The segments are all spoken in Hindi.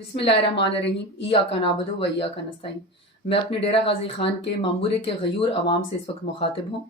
बिस्मिल्लाहिर्रहमानिर्रहीम इय्याका नअबुदु व इय्याका नस्तईन। मैं अपने डेरा गाजी खान के मामूरे के गयूर अवाम से इस वक्त मुखातिब हूँ।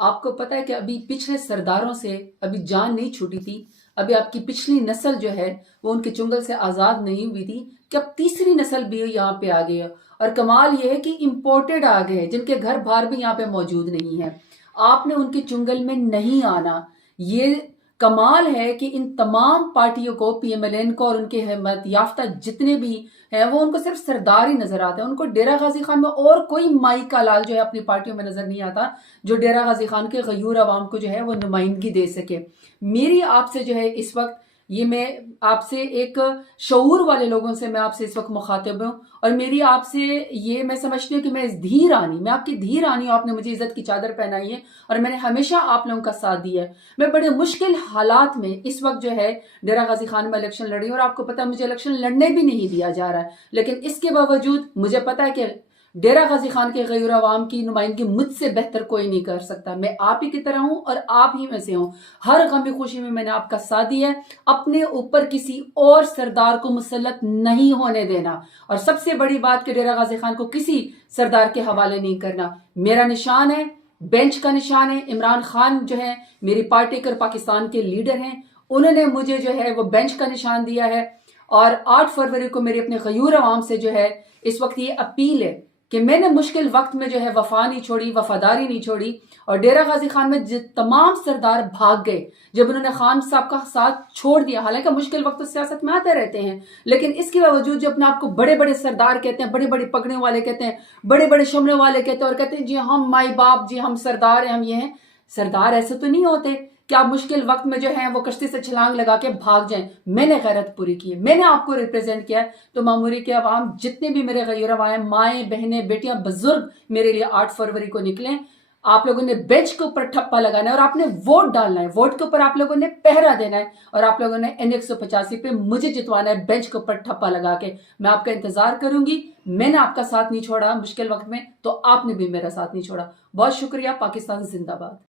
आपको पता है कि अभी पिछले सरदारों से अभी जान नहीं छूटी थी। अभी आपकी पिछली नस्ल जो है वो उनके चुंगल से आज़ाद नहीं हुई थी कि अब तीसरी नस्ल भी यहाँ पे आ गई है। और कमाल ये है कि इम्पोर्टेड आ गए हैं जिनके घर बार भी यहाँ पे मौजूद नहीं है। आपने उनके चुंगल में नहीं आना। ये कमाल है कि इन तमाम पार्टियों को, पीएमएलएन को और उनके हिम्मत याफ्ता जितने भी हैं वो उनको सिर्फ सरदार ही नजर आते हैं। उनको डेरा गाजी खान में और कोई माई का लाल जो है अपनी पार्टियों में नजर नहीं आता जो डेरा गाजी खान के गयूर अवाम को जो है वो नुमाइंदगी दे सके। मेरी आपसे जो है इस वक्त ये मैं आपसे एक शऊर वाले लोगों से मैं आपसे इस वक्त मुखातिब हूँ और मेरी आपसे ये मैं समझती हूँ कि मैं मैं आपकी धीर रानी हूँ। आपने मुझे इज्जत की चादर पहनाई है और मैंने हमेशा आप लोगों का साथ दिया है। मैं बड़े मुश्किल हालात में इस वक्त जो है डेरा गाजी खान में इलेक्शन लड़ी और आपको पता है मुझे इलेक्शन लड़ने भी नहीं दिया जा रहा है, लेकिन इसके बावजूद मुझे पता है कि डेरा गाजी खान के गैर अवाम की नुमाइंदगी मुझसे बेहतर कोई नहीं कर सकता। मैं आप ही की तरह हूं और आप ही में से हूं। हर गमी खुशी में मैंने आपका साथ दिया है। अपने ऊपर किसी और सरदार को मुसल्लत नहीं होने देना और सबसे बड़ी बात कि डेरा गाजी खान को किसी सरदार के हवाले नहीं करना। मेरा निशान है, बेंच का निशान है। इमरान खान जो है मेरी पार्टी के पाकिस्तान के लीडर हैं, उन्होंने मुझे जो है वो बेंच का निशान दिया है। और 8 फरवरी को मेरी अपने गयूर अवाम से जो है इस वक्त ये अपील है कि मैंने मुश्किल वक्त में जो है वफा नहीं छोड़ी, वफादारी नहीं छोड़ी। और डेरा गाजी खान में तमाम सरदार भाग गए जब उन्होंने खान साहब का साथ छोड़ दिया। हालांकि मुश्किल वक्त तो सियासत में आते रहते हैं, लेकिन इसके बावजूद जो अपने आप को बड़े बड़े सरदार कहते हैं, बड़े बड़े पगड़े वाले कहते हैं, बड़े बड़े शमले वाले कहते हैं और कहते हैं जी हम माई बाप, जी हम सरदार हैं, हम ये हैं। सरदार ऐसे तो नहीं होते कि आप मुश्किल वक्त में जो है वो कश्ती से छलांग लगा के भाग जाएं। मैंने गैरत पूरी की है, मैंने आपको रिप्रेजेंट किया है। तो मामूरी के अवाम जितने भी मेरे गैर आए, माएँ बहनें बेटियां बुजुर्ग मेरे लिए 8 फरवरी को निकले। आप लोगों ने बेंच के ऊपर ठप्पा लगाना है और आपने वोट डालना है। वोट के ऊपर आप लोगों ने पहरा देना है और आप लोगों ने N185 पे मुझे जितवाना है बेंच के ऊपर ठप्पा लगा के। मैं आपका इंतजार करूंगी। मैंने आपका साथ नहीं छोड़ा मुश्किल वक्त में, तो आपने भी मेरा साथ नहीं छोड़ा। बहुत शुक्रिया। पाकिस्तान जिंदाबाद।